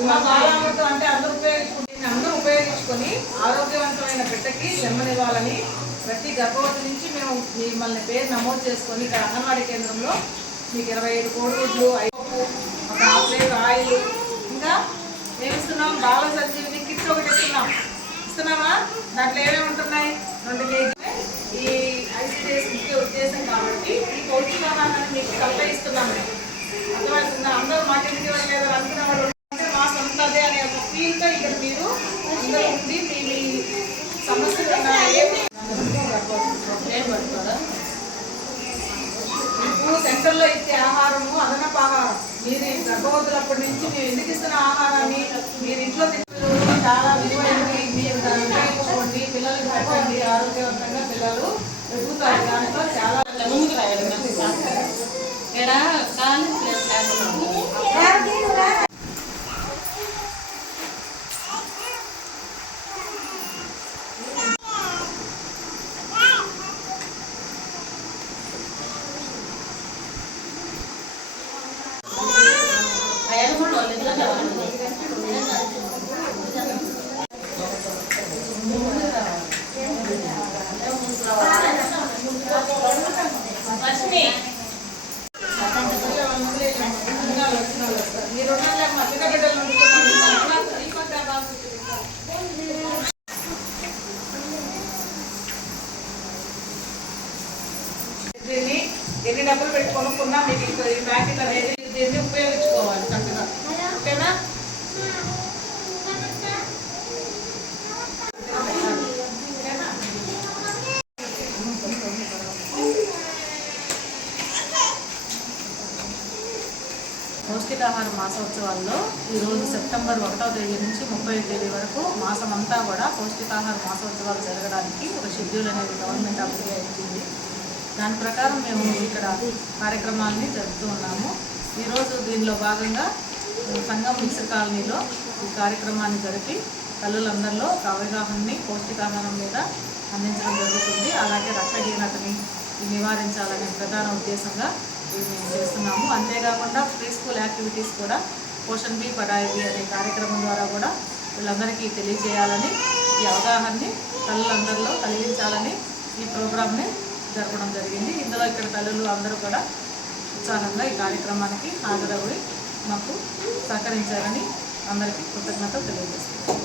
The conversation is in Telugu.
మా బాలామృతం అంటే అందరూ ఉపయోగించుకుంటే అందరూ ఉపయోగించుకొని ఆరోగ్యవంతమైన బిడ్డకి జన్మనివ్వాలని ప్రతి గర్భవతి నుంచి మేము మిమ్మల్ని పేరు నమోదు చేసుకొని ఇక్కడ అంగన్వాడీ కేంద్రంలో మీకు ఇరవై ఐదు కోడిగుడ్లు ఐదు ఒక హాఫ్ లీటర్ ఆయిల్ ఇంకా ఏమి ఇస్తున్నాం బాల సంజీవిని కిట్ ఒకటి ఇస్తున్నాం. ఇస్తున్నామా దాంట్లో ఏమేమి ఉంటున్నాయి? రెండు కేజీ మీరు గర్భవతులప్పటి నుంచి మేము ఎందుకు ఇస్తున్న ఆహారాన్ని? మీరు ఇంట్లో తింటున్నారు. చాలా విలువైనది మీరు ఉపయోగించుకోండి పిల్లలకి పెట్టండి. ఆరోగ్యవంతంగా పిల్లలు ఎదుగుతారు దాంట్లో చాలా ఇక్కడ ఎన్ని డబ్బులు పెట్టి కొనుక్కున్నా మీకు ఈ ప్యాకెట్ అనేది దీన్ని ఉపయోగించుకోవాలి పౌష్టికాహార మాసోత్సవాల్లో ఈరోజు సెప్టెంబర్ ఒకటో తేదీ నుంచి ముప్పై తేదీ వరకు మాసం అంతా కూడా పౌష్టికాహార మాసోత్సవాలు జరగడానికి ఒక షెడ్యూల్ అనేది గవర్నమెంట్ ఆఫ్ ఇండియా ఇచ్చింది. దాని ప్రకారం మేము ఇక్కడ కార్యక్రమాలని జరుపుతూ ఉన్నాము. ఈరోజు దీనిలో భాగంగా సంఘం మిక్సర్ కాలనీలో ఈ కార్యక్రమాన్ని జరిపి తల్లులందరిలో ఒక అవగాహనని పౌష్టికాహారం మీద అందించడం జరుగుతుంది. అలాగే రక్తహీనతని నివారించాలనే ప్రధాన ఉద్దేశంగా మేము చేస్తున్నాము అంతేకాకుండా ప్రీ స్కూల్ యాక్టివిటీస్ కూడా పోషన్ బి పడాయి అనే కార్యక్రమం ద్వారా కూడా వీళ్ళందరికీ తెలియజేయాలని ఈ అవగాహనని తల్లులందరిలో కలిగించాలని ఈ ప్రోగ్రామ్ని జరపడం జరిగింది. ఇందులో ఇక్కడ తల్లులు అందరూ కూడా ఉత్సాహంగా ఈ కార్యక్రమానికి హాజరవి మాకు సహకరించారని అందరికీ కృతజ్ఞతలు తెలియజేస్తున్నాను